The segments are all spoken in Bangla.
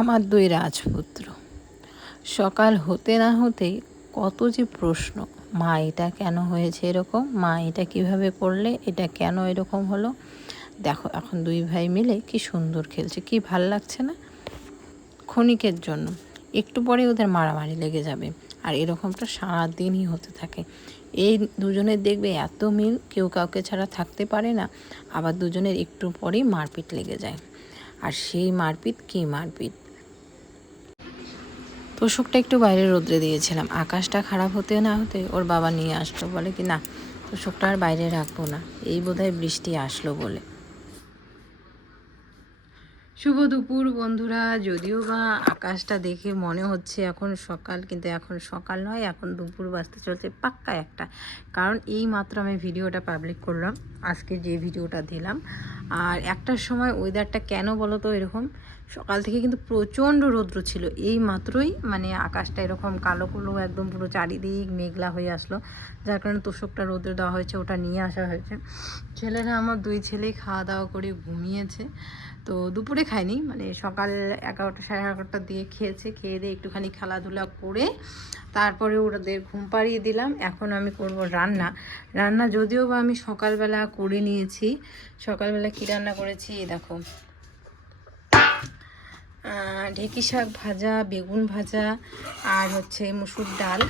আমার দুই রাজপুত্র। সকাল হতে না হতেই কত যে প্রশ্ন, মা এটা কেন হয়েছে এরকম, মা এটা কিভাবে করলে, এটা কেন এরকম হলো। দেখো এখন দুই ভাই মিলে কি সুন্দর খেলছে, কি ভাল লাগছে না। ক্ষণিকের জন্য, একটু পরে ওদের মারামারি লেগে যাবে, আর এরকমটা সারাদিনই হতে থাকে। এই দুজনের দেখবে এত মিল, কেউ কাউকে ছাড়া থাকতে পারে না, আবার দুজনের একটু পরেই মারপিট লেগে যায়। আর সেই মারপিট কী মারপিট! তোষকটা একটু বাইরে রোদ্রে দিয়েছিলাম, আকাশটা খারাপ হতে না হতে ওর বাবা নিয়ে আসলো, বলে কি না তোষকটা আর বাইরে রাখবো না, এই বোধহয় বৃষ্টি আসলো বলে। শুভ দুপুর বন্ধুরা। যদিও বা আকাশটা দেখে মনে হচ্ছে এখন সকাল, কিন্তু এখন সকাল নয়, এখন দুপুর বাজতে চলছে পাক্কা একটা। কারণ এই মাত্র আমি ভিডিওটা পাবলিক করলাম, আজকে যে ভিডিওটা দিলাম। আর একটার সময় ওয়েদারটা কেন বলো তো এরকম, সকাল থেকে কিন্তু প্রচণ্ড রৌদ্র ছিল, এই মাত্রই মানে আকাশটা এরকম কালো কালো একদম পুরো চারিদিক মেঘলা হয়ে আসলো, যার কারণে তোষকটা রৌদ্রে দেওয়া হয়েছে, ওটা নিয়ে আসা হয়েছে। ছেলেরা, আমার দুই ছেলেই খাওয়া দাওয়া করে ঘুমিয়েছে। তো দুপুরে খাইনি, মানে সকাল 11টা 11:30 দিয়ে খেয়েছে, খেয়ে দিয়ে একটুখানি খেলাধুলা করে তারপরে ওদের ঘুম পাড়িয়ে দিলাম। এখন আমি করব রান্না। রান্না যদিও বা আমি সকালবেলা করে নিয়েছি। সকালবেলা কী রান্না করেছি দেখো, ঢেঁকি শাক ভাজা, বেগুন ভাজা, আর হচ্ছে মুসুর ডাল,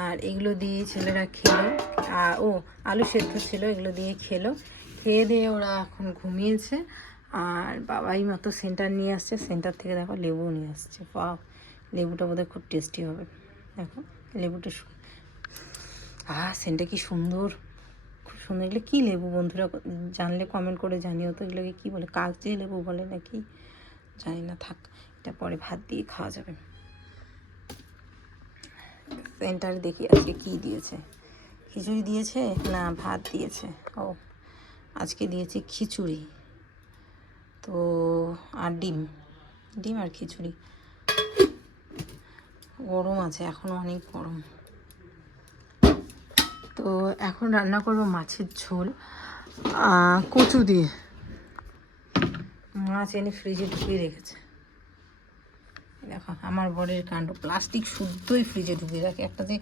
আর এগুলো দিয়ে ছেলেরা খেলো। ও আলু সেদ্ধ ছিল, এগুলো দিয়ে খেলো। খেয়ে দিয়ে ওরা এখন ঘুমিয়েছে। আর বাবাই মতো সেন্টার নিয়ে আসছে, সেন্টার থেকে দেখো লেবু নিয়ে আসছে। বাহ, লেবুটা বোধহয় খুব টেস্টি হবে। দেখো লেবুটা, সেন্টটা কি সুন্দর, খুব সুন্দর। এগুলো কী লেবু বন্ধুরা জানলে কমেন্ট করে জানিও তো, এগুলোকে কী বলে, কাগজে লেবু বলে নাকি জানি না, থাক, এটা পরে ভাত দিয়ে খাওয়া যাবে। সেন্টারে দেখি আজকে কী দিয়েছে, খিচুড়ি দিয়েছে না ভাত দিয়েছে। ও আজকে দিয়েছে খিচুড়ি, তো আর ডিম, ডিম আর খিচুড়ি। গরম আছে এখনও, অনেক গরম। তো এখন রান্না করব মাছের ঝোল কচু দিয়ে। মাছ এনে ফ্রিজে ঢুকিয়ে রেখেছে। দেখো আমার বরের কাণ্ড, প্লাস্টিক শুদ্ধই ফ্রিজে ঢুকিয়ে রাখে, একটা যে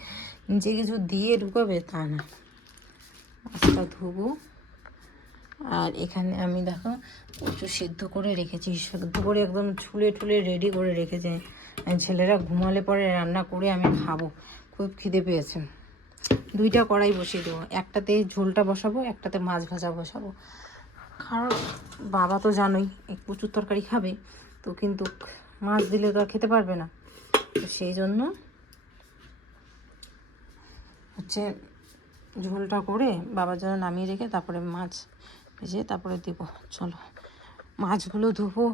নিচে কিছু দিয়ে ঢুকাবে তা না। মাছটা ধুবো। আর এখানে আমি দেখো কচু সেদ্ধ করে রেখেছি, সেদ্ধ করে একদম ছুলে টুলে রেডি করে রেখেছি। ছেলেরা ঘুমালে পরে রান্না করে আমি খাবো, খুব খিদে পেয়েছে। দুইটা কড়াই বসিয়ে দেবো, একটাতে ঝোলটা বসাবো, একটাতে মাছ ভাজা বসাবো। কারণ বাবা তো জানোই কচুর তরকারি খাবে, তো কিন্তু মাছ দিলে তো আর খেতে পারবে না, তো সেই জন্য হচ্ছে ঝোলটা করে বাবার জন্য নামিয়ে রেখে তারপরে মাছ ভেজে তারপরে দেবো। চলো মাছগুলো ধোবো,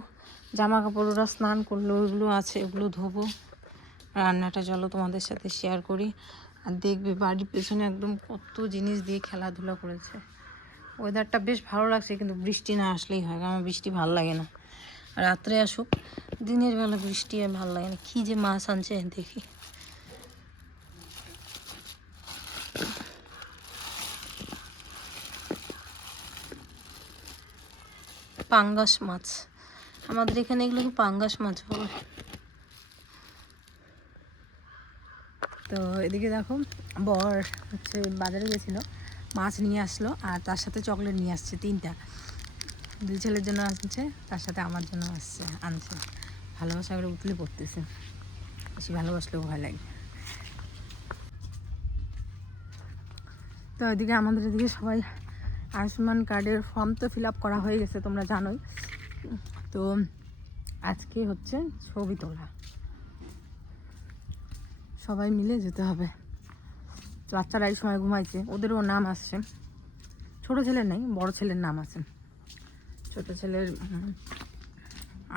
জামা কাপড় ওরা স্নান করলো ওইগুলো আছে, ওগুলো ধোবো। রান্নাটা চলো তোমাদের সাথে শেয়ার করি। আর দেখবে বাড়ির পেছনে একদম কত জিনিস দিয়ে খেলাধুলা করেছে। ওয়েদারটা বেশ ভালো লাগছে, কিন্তু বৃষ্টি না আসলেই হয়, আমার বৃষ্টি ভালো লাগে না। রাত্রে আসুক, দিনের বেলা বৃষ্টি আর ভালো লাগে না। কী যে মাছ আনছে দেখি, পাঙ্গাস মাছ, আমাদের এখানে এগুলোকে পাঙ্গাস মাছ বলে। তো এদিকে দেখো বর হচ্ছে বাজারে গেছিলো, মাছ নিয়ে আসলো, আর তার সাথে চকলেট নিয়ে আসছে 3টা। দুই ছেলের জন্য আসছে, তার সাথে আমার জন্য আনছে। ভালোবাসা করে উতলে পড়তেছে, বেশি ভালোবাসলেও ভয় লাগে। তো এদিকে আমাদের এদিকে সবাই আয়ুষ্মান কার্ডের ফর্ম তো ফিল আপ করা হয়ে গেছে, তোমরা জানোই। তো আজকে হচ্ছে ছবি তোলা, সবাই মিলে যেতে হবে। বাচ্চারা এই সময় ঘুমাইছে, ওদেরও নাম আসছে। ছোটো ছেলের নেই, বড় ছেলের নাম আছে। ছোটো ছেলের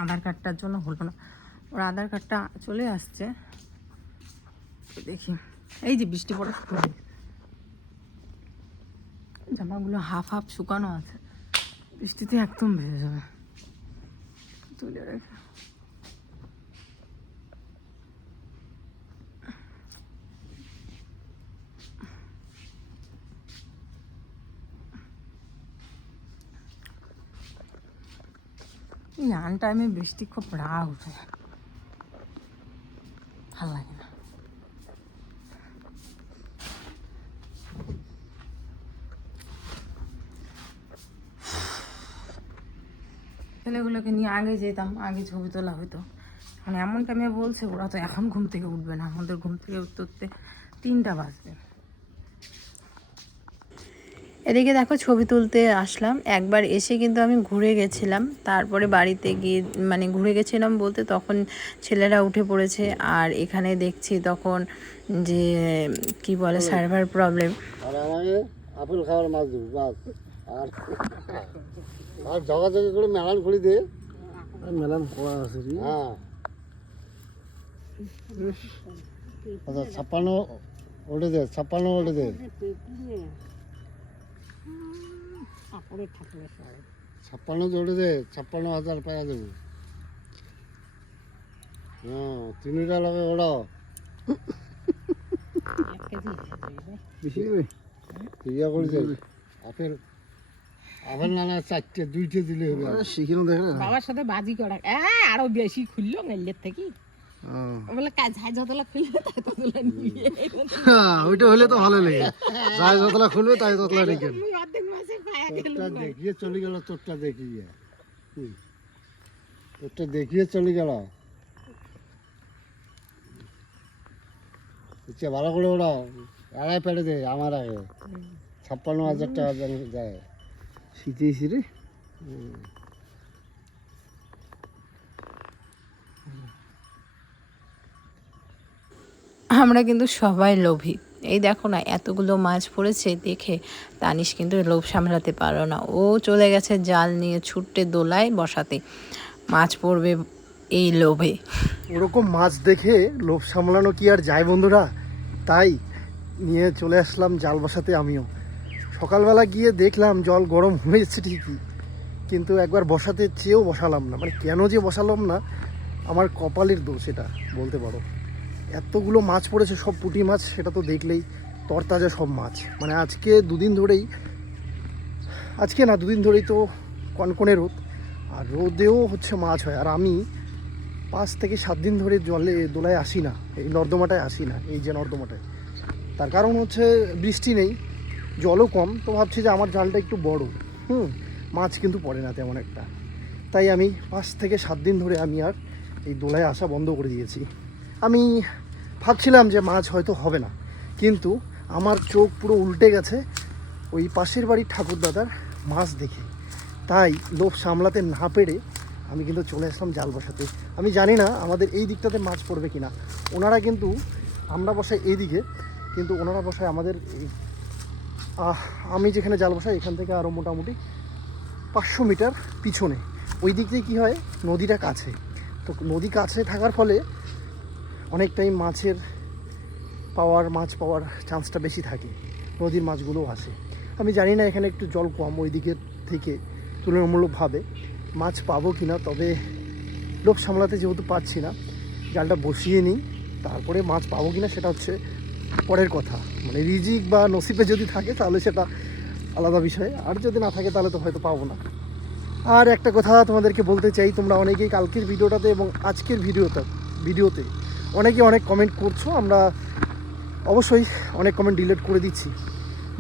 আধার কার্ডটার জন্য হলো না, ওর আধার কার্ডটা চলে আসছে। দেখি এই যে বৃষ্টি পড়া শুরু হয়ে গেছে, জামাগুলো হাফ হাফ শুকানো আছে, বৃষ্টিতে একদম ভেজে যাবে। তুলে রেখে আন টাইমে বৃষ্টি খুব রাগ উঠে। ছেলেগুলোকে নিয়ে আগে যেতাম, আগে ছবি তোলা হতো। মানে এমন টাইমে বলছে ওরা তো এখন ঘুম থেকে উঠবে না, আমাদের ঘুম থেকে উঠতে উঠতে 3টা বাজবে। এদিকে দেখো ছবি তুলতে আসলাম, একবার এসে কিন্তু আমি ঘুরে গেছিলাম, তারপরে বাড়িতে গিয়ে মানে ঘুরে গেছিলাম বলতে তখন ছেলেরা উঠে পড়েছে। আর এখানে দেখছি তখন যে কি বলে সার্ভার প্রবলেম। আর আমাকে আপেল খাওয়ার মাছ দেবো বাস। আর আর জগাজগি করে মেলান খুলি দে, মেলান পড়া আছে। হ্যাঁ আচ্ছা 56 ওটে দে, 56 ওটে দে, 56 ওটে দে, 56,000 টাকা দেবো। হ্যাঁ 3টা লাগে ওড়াও ইয়া করে দে। আপেল আপেল নানা 4টে 2টে দিলে হবে। শিখিনো দেখ না বাবার সাথে বাজি করা আরো বেশি খুললো মেলের থেকে। বলে যাই যতলা খুলবে তাই ততলা নিয়ে, ওইটা হলে তো ভালো লাগে। যাই যতলা খুলবে তাই ততলা রেখে তোরটা দেখিয়ে চলে গেল, তোরটা দেখিয়ে তোরটা দেখিয়ে চলে গেল। ভালো করে ওরা এড়াই পেটে দে আমার আগে। 56,000 টাকা যায় শিখেছি রে। আমরা কিন্তু সবাই লোভী। এই দেখো না এতগুলো মাছ পড়েছে দেখে তানিশ কিন্তু লোভ সামলাতে পারো না, ও চলে গেছে জাল নিয়ে ছুট্টে দোলায় বসাতে, মাছ পড়বে এই লোভে। ওরকম মাছ দেখে লোভ সামলানো কি আর যায় বন্ধুরা, তাই নিয়ে চলে আসলাম জাল বসাতে আমিও। সকালবেলা গিয়ে দেখলাম জল গরম হয়েছে ঠিকই, কিন্তু একবার বসাতে চেয়েও বসালাম না। মানে কেন যে বসালাম না, আমার কপালের দোষ এটা বলতে পারো। এতগুলো মাছ পড়েছে, সব পুঁটি মাছ, সেটা তো দেখলেই তরতাজা সব মাছ। মানে আজকে দুদিন ধরেই, আজকে না 2 দিন ধরেই তো কনকনে রোদ, আর রোদেও হচ্ছে মাছ হয়। আর আমি 5 থেকে 7 দিন ধরে জলে দোলায় আসি না, এই নর্দমাটায় আসি না, এই যে নর্দমাটায়। তার কারণ হচ্ছে বৃষ্টি নেই, জলও কম, তো ভাবছি যে আমার জালটা একটু বড়, মাছ কিন্তু পড়ে না তেমন একটা। তাই আমি 5 থেকে 7 দিন ধরে আমি আর এই দোলায় আসা বন্ধ করে দিয়েছি। আমি ভাবছিলাম যে মাছ হয়তো হবে না, কিন্তু আমার চোখ পুরো উল্টে গেছে ওই পাশের বাড়ির ঠাকুরদাদার মাছ দেখে। তাই লোভ সামলাতে না পেরে আমি কিন্তু চলে আসলাম জাল বসাতে। আমি জানি না আমাদের এই দিকটাতে মাছ পড়বে কিনা। ওনারা কিন্তু, আমরা বসাই এই দিকে, কিন্তু ওনারা বসায় আমাদের এই আমি যেখানে জাল বসাই এখান থেকে আরও মোটামুটি 500 মিটার পিছনে। ওই দিক দিয়ে কী হয়, নদীটা কাছে, তো নদী কাছে থাকার ফলে অনেকটাই মাছ পাওয়ার চান্সটা বেশি থাকে, নদীর মাছগুলোও আসে। আমি জানি না এখানে একটু জল কম, ওই দিকের থেকে তুলনামূলকভাবে মাছ পাবো কি না। তবে লোভ সামলাতে যেহেতু পাচ্ছি না, জালটা বসিয়ে নিই, তারপরে মাছ পাবো কি না সেটা হচ্ছে পরের কথা। মানে রিজিক বা নসিবে যদি থাকে তাহলে সেটা আলাদা বিষয়, আর যদি না থাকে তাহলে তো হয়তো পাবো না। আর একটা কথা তোমাদেরকে বলতে চাই, তোমরা অনেকেই কালকের ভিডিওটাতে এবং আজকের ভিডিওতে অনেকে অনেক কমেন্ট করছো। আমরা অবশ্যই অনেক কমেন্ট ডিলিট করে দিচ্ছি,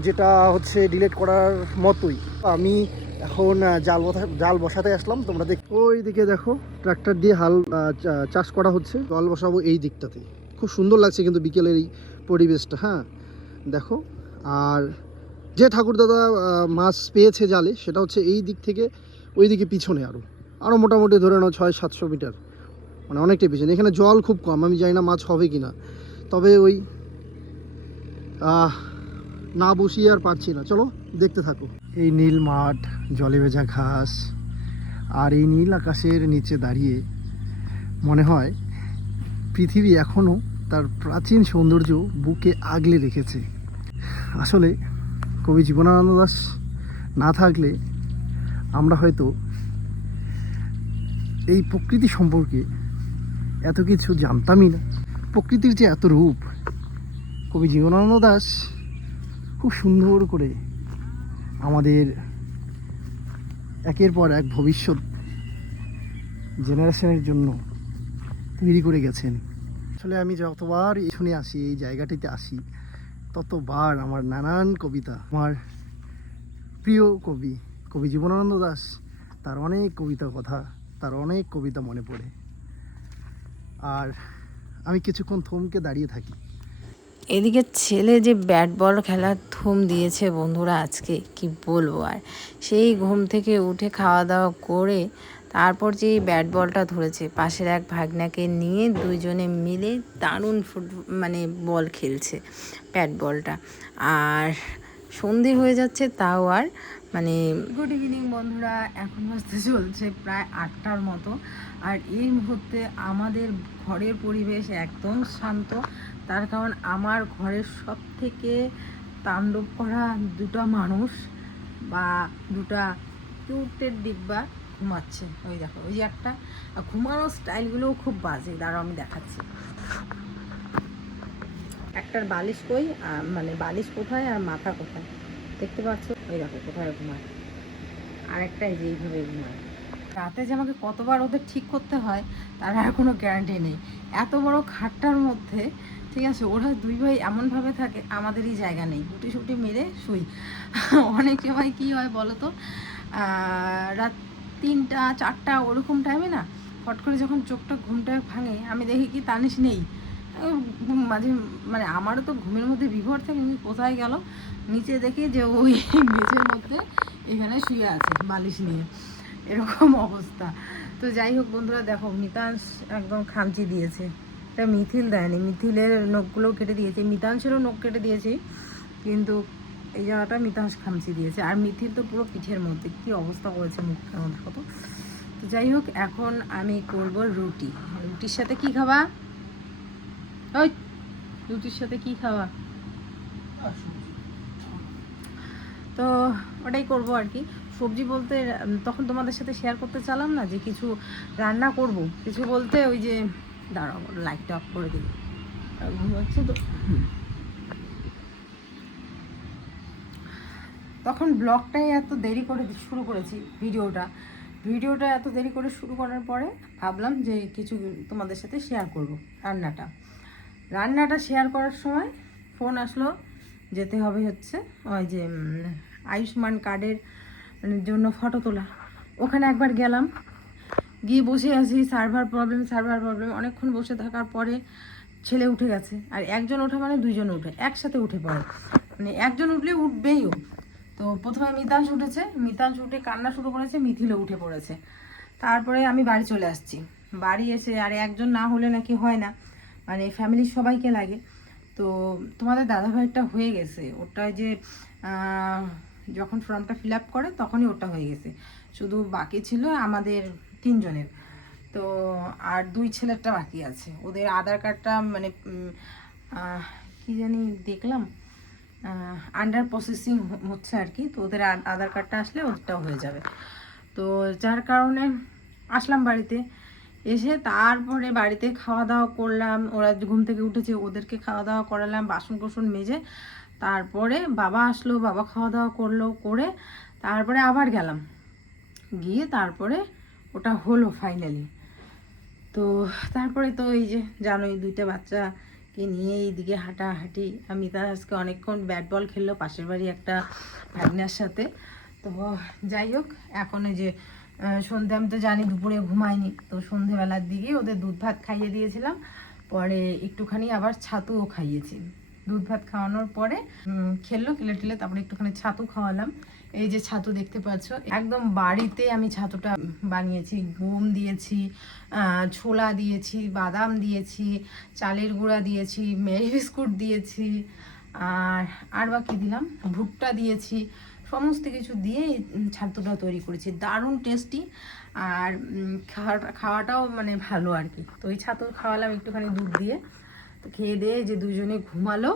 যেটা হচ্ছে ডিলিট করার মতোই। আমি এখন জাল বসাতে আসলাম। তোমরা ওই দিকে দেখো ট্রাক্টর দিয়ে হাল চাষ করা হচ্ছে, জল বসাবো এই দিকটাতে। খুব সুন্দর লাগছে কিন্তু বিকেলের এই পরিবেশটা। হ্যাঁ দেখো, আর যে ঠাকুরদাদা মাছ পেয়েছে জালে, সেটা হচ্ছে এই দিক থেকে ওই দিকে পিছনে আরও মোটামুটি ধরে নাও 600-700 মিটার, মানে অনেকটাই পিছনে। এখানে জল খুব কম, আমি জানি না মাছ হবে কি না। তবে ওই না বসিয়ে আর পারছি না, চলো দেখতে থাকো। এই নীল মাঠ, জলে ভেজা ঘাস, আর এই নীল আকাশের নিচে দাঁড়িয়ে মনে হয় পৃথিবী এখনও তার প্রাচীন সৌন্দর্য বুকে আগলে রেখেছে। আসলে কবি জীবনানন্দ দাশ না থাকলে আমরা হয়তো এই প্রকৃতি সম্পর্কে এত কিছু জানতামই না। প্রকৃতির যে এত রূপ, কবি জীবনানন্দ দাশ খুব সুন্দর করে আমাদের একের পর এক ভবিষ্যৎ জেনারেশনের জন্য তৈরি করে গেছেন। আসলে আমি যতবার শুনে আসি, এই জায়গাটিতে আসি, ততবার আমার নানান কবিতা, আমার প্রিয় কবি জীবনানন্দ দাশ তার অনেক কবিতার কথা, তার অনেক কবিতা মনে পড়ে। আর আমি কিছুক্ষণ থমকে দাঁড়িয়ে থাকি। এদিকে ছেলে যে ব্যাট বল খেলার ধুম দিয়েছে বন্ধুরা, আজকে কি বলবো। আর সেই ঘুম থেকে উঠে খাওয়া দাওয়া করে তারপর যে এই ব্যাট বলটা ধরেছে, পাশের এক ভাগনাকে নিয়ে দুইজনে মিলে দারুণ মানে বল খেলছে ব্যাট বলটা। আর সন্ধে হয়ে যাচ্ছে তাও আর মানে গুড ইভিনিং বন্ধুরা, এখন বাজতে চলছে প্রায় 8টার মতো। আর এই মুহূর্তে আমাদের ঘরের পরিবেশ একদম শান্ত, তার কারণ আমার ঘরের সব থেকে তাণ্ডব করা দুটো মানুষ বা দুটা কিউটের ডিব্বা ঘুমাচ্ছে। ওই দেখো, ওই যে একটা, ঘুমানোর স্টাইলগুলোও খুব বাজে, দাঁড়াও আমি দেখাচ্ছি। একটার বালিশ কই, মানে বালিশ কোথায় আর মাথা কোথায় দেখতে পাচ্ছ, ওই দেখো কোথায় ঘুমায়। আর একটা এই যে এইভাবে ঘুমায়। রাতে যে আমাকে কতবার ওদের ঠিক করতে হয় তার আর কোনো গ্যারান্টি নেই। এত বড় খাটটার মধ্যে, ঠিক আছে, ওরা দুই ভাই এমনভাবে থাকে, আমাদেরই জায়গা নেই, গুটি সুটি মেরে শুই। অনেক সময় কী হয় বলো তো, রাত 3টা 4টা ওরকম টাইমে না ফট করে যখন চোখটা ঘুমটা ভাঙে, আমি দেখি কি তানিশ নেই। মাঝে মানে আমারও তো ঘুমের মধ্যে বিভোর থাকে, কোথায় গেল, নিচে দেখি যে ওই মেঝের মধ্যে এখানে শুয়ে আছে বালিশ নিয়ে, এরকম অবস্থা। তো যাই হোক বন্ধুরা, দেখো মিতাংশ একদম খামচি দিয়েছে, এটা মিথিল দেয়নি, মিথিলের নখগুলো কেটে দিয়েছে, মিতাংশেরও নখ কেটে দিয়েছি, কিন্তু এই জায়গাটা মিতাংশ খামচি দিয়েছে। আর মিথিল তো পুরো পিঠের মধ্যে কী অবস্থা করেছে মুখের মধ্যে কত। তো যাই হোক, এখন আমি করব রুটি। রুটির সাথে কি খাবা? ওই রুটির সাথে কি খাওয়া? তো ওটাই করব আর কি। সবজি বলতে তখন তোমাদের সাথে শেয়ার করতে চালাম না যে কিছু রান্না করব, কিছু বলতে ওই যে দাঁড়াও লাইটটা অফ করে দিই, ঘুমাচ্ছে তো। তখন ব্লগটাই এত দেরি করে শুরু করেছি, ভিডিওটা এত দেরি করে শুরু করার পরে ভাবলাম যে কিছু তোমাদের সাথে শেয়ার করব। রান্নাটা শেয়ার করার সময় ফোন আসলো, যেতে হবে হচ্ছে ওই যে আয়ুষ্মান কার্ডের জন্য ফটো তোলা। ওখানে একবার গেলাম, গিয়ে বসে আছি, সার্ভার প্রবলেম অনেকক্ষণ বসে থাকার পরে ছেলে উঠে গেছে। আর একজন ওঠা মানে দুইজন উঠে, একসাথে উঠে পড়ে, মানে একজন উঠলে উঠবেই ও। তো প্রথমে মিতাংশ উঠেছে, মিতাংশ উঠে কান্না শুরু করেছে, মিথিলও উঠে পড়েছে। তারপরে আমি বাড়ি চলে আসছি। বাড়ি এসে আর একজন না হলে নাকি হয় না, মানে ফ্যামিলির সবাইকে লাগে। তো তোমাদের দাদাভাইয়েরটা হয়ে গেছে, ওটা যে যখন ফর্মটা ফিল আপ করে তখনই ওটা হয়ে গেছে, শুধু বাকি ছিল আমাদের 3জনের। তো আর 2 ছেলেরটা বাকি আছে, ওদের আধার কার্ডটা মানে কি জানি দেখলাম আন্ডার প্রসেসিং হচ্ছে আর কি। তো ওদের আধার কার্ডটা আসলে ওদেরটাও হয়ে যাবে। তো যার কারণে আসলাম বাড়িতে, এসে তারপরে বাড়িতে খাওয়া দাওয়া করলাম, ওরা ঘুম থেকে উঠেছে, ওদেরকে খাওয়া দাওয়া করালাম, বাসন কোসন মেজে তারপরে বাবা আসলো, বাবা খাওয়া দাওয়া করলো, করে তারপরে আবার গেলাম, গিয়ে তারপরে ওটা হলো ফাইনালি। তো তারপরে তো এই যে জানোই 2টা বাচ্চাকে নিয়ে এইদিকে হাঁটাহাঁটি। আমি তার আজকে অনেকক্ষণ ব্যাট বল খেললো পাশের বাড়ি একটা ভাগনার সাথে। তো যাই হোক, এখন ওই যে সন্ধে, আমি তো জানি দুপুরে ঘুমাইনি, তো সন্ধেবেলার দিকে ওদের দুধ ভাত খাইয়ে দিয়েছিলাম, পরে একটুখানি আবার ছাতুও খাইয়েছি। দুধ ভাত খাওয়ানোর পরে খেললো, খেলে টেলে তারপরে একটুখানি ছাতু খাওয়ালাম। এই যে ছাতু দেখতে পাচ্ছ, একদম বাড়িতে আমি ছাতুটা বানিয়েছি, গম দিয়েছি, ছোলা দিয়েছি, বাদাম দিয়েছি, চালের গুঁড়া দিয়েছি, মেরি বিস্কুট দিয়েছি, আর বাকি দিলাম ভুট্টা দিয়েছি, সমস্ত কিছু দিয়ে ছাতুটা তৈরি করেছি, দারুণ টেস্টি। আর খাওয়াটাও মানে ভালো আর কি। তো ওই ছাতু খাওয়ালাম একটুখানি দুধ দিয়ে। তো খেয়ে দিয়ে যে দুজনে ঘুমালো।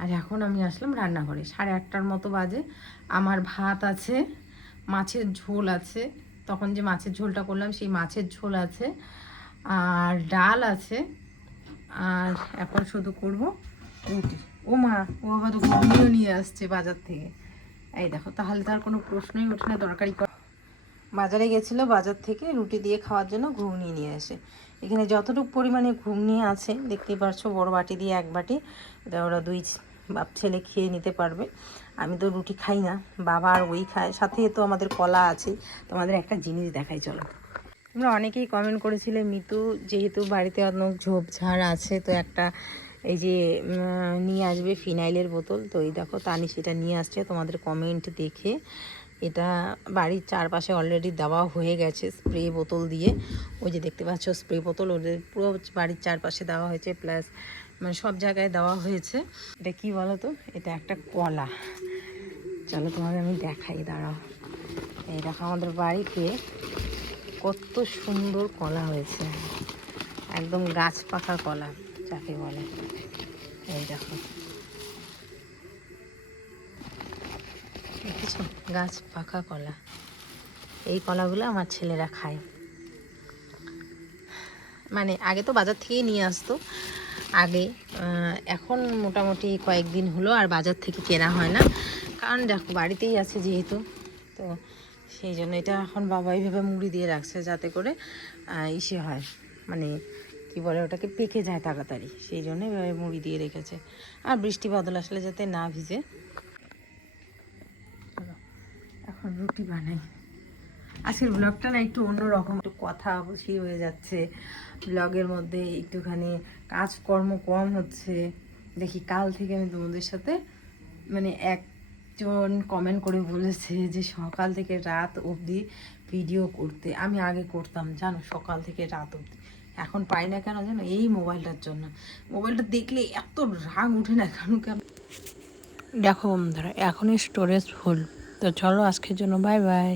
আর এখন আমি আসলাম রান্নাঘরে, 8:30টার মতো বাজে। আমার ভাত আছে, মাছের ঝোল আছে, তখন যে মাছের ঝোলটা করলাম সেই মাছের ঝোল আছে, আর ডাল আছে, আর এখন শুধু করব রুটি। ও মা, ও আবার ঘুগনিও নিয়ে আসছে বাজার থেকে। এই দেখো, তাহলে তার কোনো প্রশ্নই ওঠে না তরকারি করা। বাজারে গেছিলো, বাজার থেকে রুটি দিয়ে খাওয়ার জন্য ঘুগনি নিয়ে আসে। এখানে যতটুকু পরিমাণে ঘুগনি আছে দেখতেই পাচ্ছ, বড় বাটি দিয়ে 1 বাটি, এটা ওরা বাপ ছেলে খেয়ে নিতে পারবে। আমি তো রুটি খাই না, বাবা আর ওই খায়, সাথে তো আমাদের কলা আছে। তোমাদের একটা জিনিস দেখাই চলো। তোমরা অনেকেই কমেন্ট করেছিলে মিতু যেহেতু বাড়িতে অনেক ঝোপঝাড় আছে তো একটা এই যে নিয়ে আসবে ফিনাইলের বোতল। তো এই দেখো তানি সেটা নিয়ে আসছে তোমাদের কমেন্ট দেখে। এটা বাড়ির চারপাশে অলরেডি দেওয়া হয়ে গেছে স্প্রে বোতল দিয়ে। ওই যে দেখতে পাচ্ছ স্প্রে বোতল ওদের পুরো বাড়ির চারপাশে দেওয়া হয়েছে, প্লাস মানে সব জায়গায় দেওয়া হয়েছে। এটা কি বলো তো, এটা একটা কলা। চলো তোমাদের আমি দেখাই, দাঁড়াও। এই দেখো আমাদের বাড়িতে কত সুন্দর কলা হয়েছে, একদম গাছ পাকা কলা যাকে বলে। এই দেখো, দেখেছো, গাছ পাকা কলা। এই কলাগুলো আমার ছেলেরা খায়। মানে আগে তো বাজার থেকেই নিয়ে আসতো আগে, এখন মোটামুটি কয়েকদিন হলো আর বাজার থেকে কেনা হয় না, কারণ দেখো বাড়িতেই আছে যেহেতু। তো সেই জন্য এটা এখন বাবা এইভাবে মুড়ি দিয়ে রাখছে যাতে করে ইসে হয়, মানে কি বলে ওটাকে, পেকে যায় তাড়াতাড়ি, সেই জন্য এভাবে মুড়ি দিয়ে রেখেছে। আর বৃষ্টি বাদল আসলে যাতে না ভিজে। এখন রুটি বানাই। আজকের ব্লগটা না একটু অন্যরকম, একটু কথা বসি হয়ে যাচ্ছে ব্লগের মধ্যে, একটুখানি কাজকর্ম কম হচ্ছে। দেখি কাল থেকে আমি তোমাদের সাথে, মানে একজন কমেন্ট করে বলেছে যে সকাল থেকে রাত অবধি ভিডিও করতে। আমি আগে করতাম জানো, সকাল থেকে রাত অবধি, এখন পাই না কেন জানো, এই মোবাইলটার জন্য। মোবাইলটা দেখলে এত রাগ উঠে না কেন কেন। দেখো বন্ধুরা এখনই স্টোরেজ ফুল। তো চলো আজকের জন্য বাই বাই।